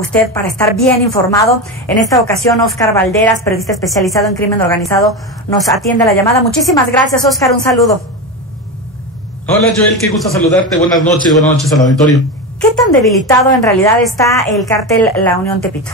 Usted para estar bien informado. En esta ocasión, Óscar Valderas, periodista especializado en crimen organizado, nos atiende la llamada. Muchísimas gracias, Óscar, un saludo. Hola, Joel, qué gusto saludarte. Buenas noches al auditorio. ¿Qué tan debilitado en realidad está el cártel La Unión Tepito?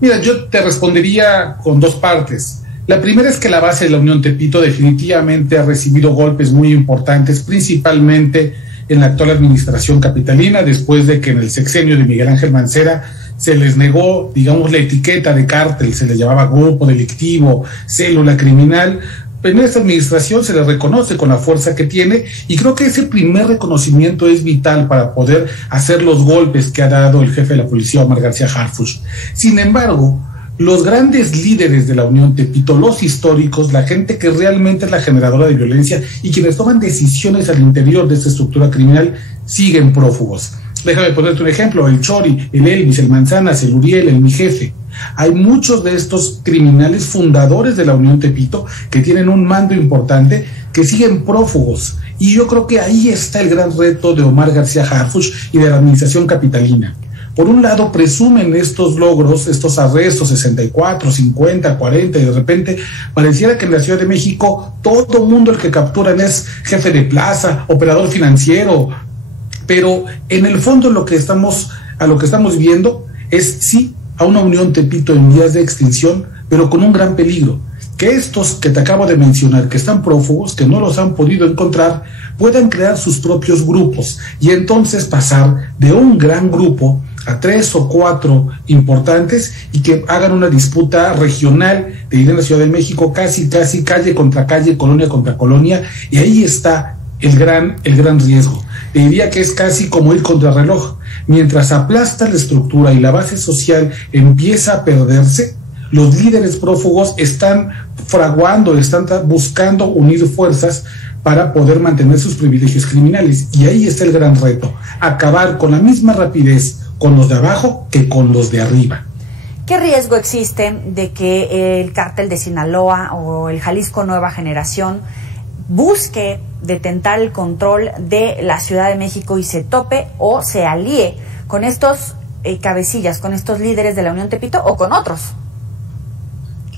Mira, yo te respondería con dos partes. La primera es que la base de La Unión Tepito definitivamente ha recibido golpes muy importantes, principalmente en la actual administración capitalina, después de que en el sexenio de Miguel Ángel Mancera se les negó, digamos, la etiqueta de cártel, se les llamaba grupo delictivo, célula criminal. En esta administración se les reconoce con la fuerza que tiene, y creo que ese primer reconocimiento es vital para poder hacer los golpes que ha dado el jefe de la policía, Omar García Harfuch. Sin embargo, los grandes líderes de La Unión Tepito, los históricos, la gente que realmente es la generadora de violencia y quienes toman decisiones al interior de esta estructura criminal, siguen prófugos. Déjame ponerte un ejemplo: el Chori, el Elvis, el Manzanas, el Uriel, el Mi Jefe. Hay muchos de estos criminales fundadores de La Unión Tepito que tienen un mando importante, que siguen prófugos. Y yo creo que ahí está el gran reto de Omar García Harfuch y de la administración capitalina. Por un lado, presumen estos logros, estos arrestos, 64, 50, 40, y de repente pareciera que en la Ciudad de México todo mundo el que capturan es jefe de plaza, operador financiero, pero en el fondo a lo que estamos viendo es, sí, a una Unión Tepito en vías de extinción, pero con un gran peligro: que estos que te acabo de mencionar, que están prófugos, que no los han podido encontrar, puedan crear sus propios grupos y entonces pasar de un gran grupo a 3 o 4 importantes, y que hagan una disputa regional de ir en la Ciudad de México, casi calle contra calle, colonia contra colonia, y ahí está el gran riesgo. Te diría que es casi como ir contra reloj. Mientras aplasta la estructura y la base social empieza a perderse, los líderes prófugos están fraguando, están buscando unir fuerzas para poder mantener sus privilegios criminales. Y ahí está el gran reto: acabar con la misma rapidez con los de abajo que con los de arriba. ¿Qué riesgo existe de que el cártel de Sinaloa o el Jalisco Nueva Generación busque detentar el control de la Ciudad de México y se tope o se alíe con estos cabecillas, con estos líderes de La Unión Tepito o con otros?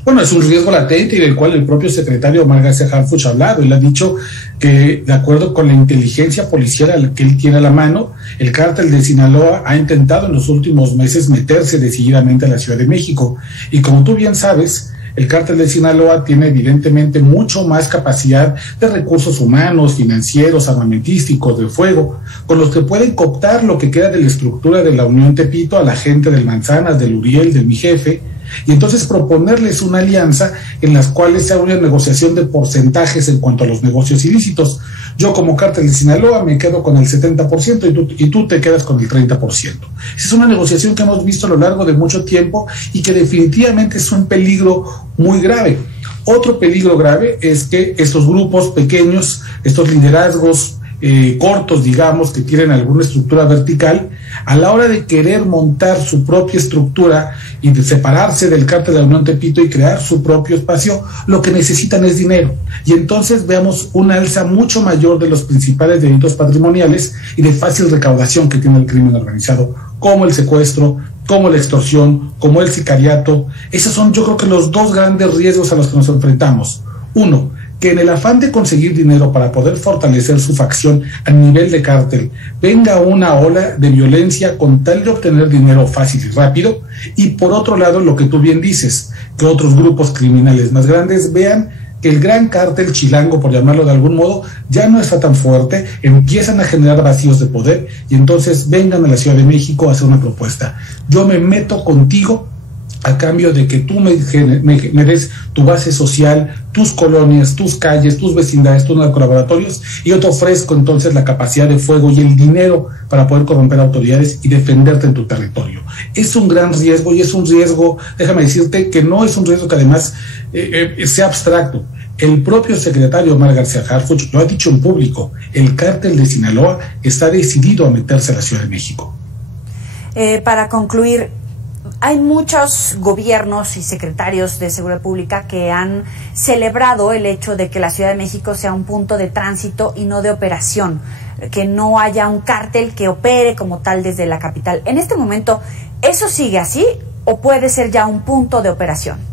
Bueno, es un riesgo latente y del cual el propio secretario Omar García Harfuch ha hablado. Él ha dicho que, de acuerdo con la inteligencia policial que él tiene a la mano, el cártel de Sinaloa ha intentado en los últimos meses meterse decididamente a la Ciudad de México. Y como tú bien sabes, el cártel de Sinaloa tiene evidentemente mucho más capacidad de recursos humanos, financieros, armamentísticos, de fuego, con los que pueden cooptar lo que queda de la estructura de La Unión Tepito a la gente del Manzanas, del Uriel, del Mi Jefe, y entonces proponerles una alianza en las cuales se haga una negociación de porcentajes en cuanto a los negocios ilícitos. Yo, como cártel de Sinaloa, me quedo con el 70% y tú te quedas con el 30%. Esa es una negociación que hemos visto a lo largo de mucho tiempo y que definitivamente es un peligro muy grave. Otro peligro grave es que estos grupos pequeños, estos liderazgos cortos, digamos, que tienen alguna estructura vertical, a la hora de querer montar su propia estructura y de separarse del cártel de La Unión Tepito y crear su propio espacio, lo que necesitan es dinero. Y entonces veamos una alza mucho mayor de los principales delitos patrimoniales y de fácil recaudación que tiene el crimen organizado, como el secuestro, como la extorsión, como el sicariato. Esos son, yo creo, que los dos grandes riesgos a los que nos enfrentamos. Uno, que en el afán de conseguir dinero para poder fortalecer su facción a nivel de cártel, venga una ola de violencia con tal de obtener dinero fácil y rápido, y por otro lado, lo que tú bien dices, que otros grupos criminales más grandes vean que el gran cártel chilango, por llamarlo de algún modo, ya no está tan fuerte, empiezan a generar vacíos de poder, y entonces vengan a la Ciudad de México a hacer una propuesta. Yo me meto contigo a cambio de que tú me des tu base social, tus colonias, tus calles, tus vecindades, tus narcolaboratorios, y yo te ofrezco entonces la capacidad de fuego y el dinero para poder corromper autoridades y defenderte en tu territorio. Es un gran riesgo, y es un riesgo, déjame decirte, que no es un riesgo que además sea abstracto. El propio secretario Omar García Harfuch lo ha dicho en público: el cártel de Sinaloa está decidido a meterse a la Ciudad de México. Para concluir, hay muchos gobiernos y secretarios de Seguridad Pública que han celebrado el hecho de que la Ciudad de México sea un punto de tránsito y no de operación. que no haya un cártel que opere como tal desde la capital. En este momento, ¿eso sigue así o puede ser ya un punto de operación?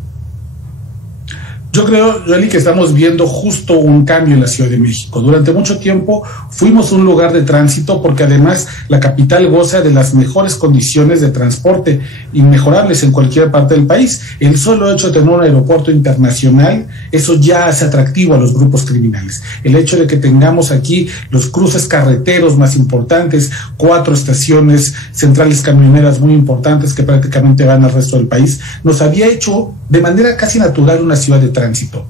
Yo creo, Joely, que estamos viendo justo un cambio en la Ciudad de México. Durante mucho tiempo fuimos un lugar de tránsito porque además la capital goza de las mejores condiciones de transporte inmejorables en cualquier parte del país. El solo hecho de tener un aeropuerto internacional, eso ya hace atractivo a los grupos criminales. El hecho de que tengamos aquí los cruces carreteros más importantes, 4 estaciones centrales camioneras muy importantes que prácticamente van al resto del país, nos había hecho de manera casi natural una ciudad de tránsito.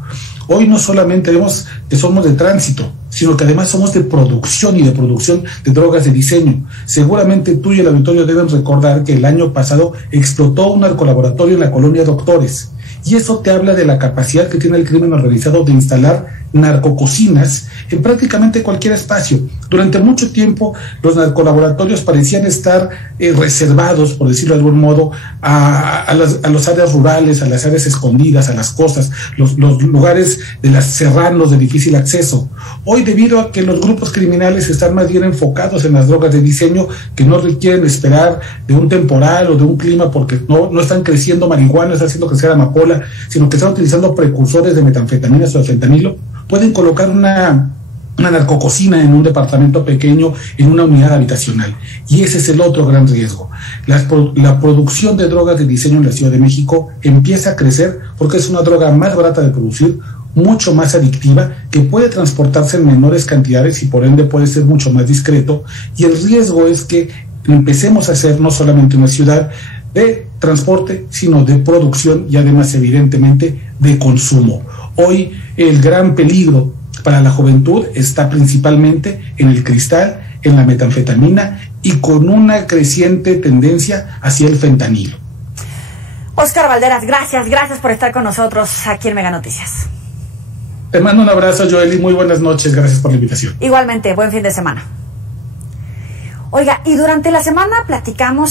Hoy no solamente vemos que somos de tránsito, sino que además somos de producción y de producción de drogas de diseño. Seguramente tú y el auditorio deben recordar que el año pasado explotó un narcolaboratorio en la colonia Doctores. Y eso te habla de la capacidad que tiene el crimen organizado de instalar narcococinas en prácticamente cualquier espacio. Durante mucho tiempo los narcolaboratorios parecían estar reservados, por decirlo de algún modo, a las áreas rurales, a las áreas escondidas, a las costas, los lugares de las serranos de difícil acceso. Hoy, debido a que los grupos criminales están más bien enfocados en las drogas de diseño, que no requieren esperar de un temporal o de un clima porque no están creciendo marihuana, están haciendo crecer amapola, sino que están utilizando precursores de metanfetaminas o de fentanilo, pueden colocar una narcococina en un departamento pequeño, en una unidad habitacional. Y ese es el otro gran riesgo. La producción de drogas de diseño en la Ciudad de México empieza a crecer porque es una droga más barata de producir, mucho más adictiva, que puede transportarse en menores cantidades y por ende puede ser mucho más discreto. Y el riesgo es que empecemos a hacer no solamente una ciudad de transporte, sino de producción y además evidentemente de consumo. Hoy el gran peligro para la juventud está principalmente en el cristal, en la metanfetamina y con una creciente tendencia hacia el fentanilo. Óscar Valderas, gracias por estar con nosotros aquí en Mega Noticias. Te mando un abrazo, Joely, muy buenas noches, gracias por la invitación. Igualmente, buen fin de semana. Oiga, y durante la semana platicamos